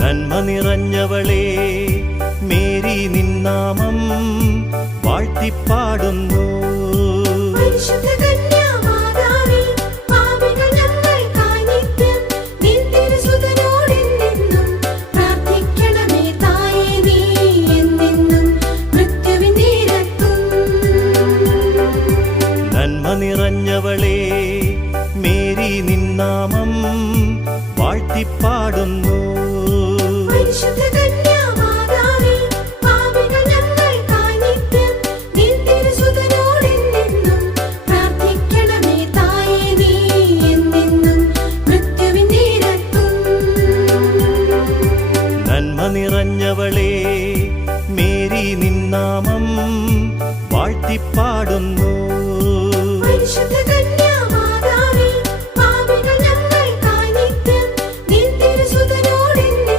നന്മ നിറഞ്ഞവളേ മേരി നിന്നാമം വാഴ്ത്തിപ്പാടുന്നു. നന്മ നിറഞ്ഞവളേ മേരി നിന്നാമം വാഴ്ത്തിപ്പാടുന്നു. നന്മ നിറഞ്ഞവളേ മേരി നിന്നാമം വാഴ്ത്തിപ്പാടുന്നു.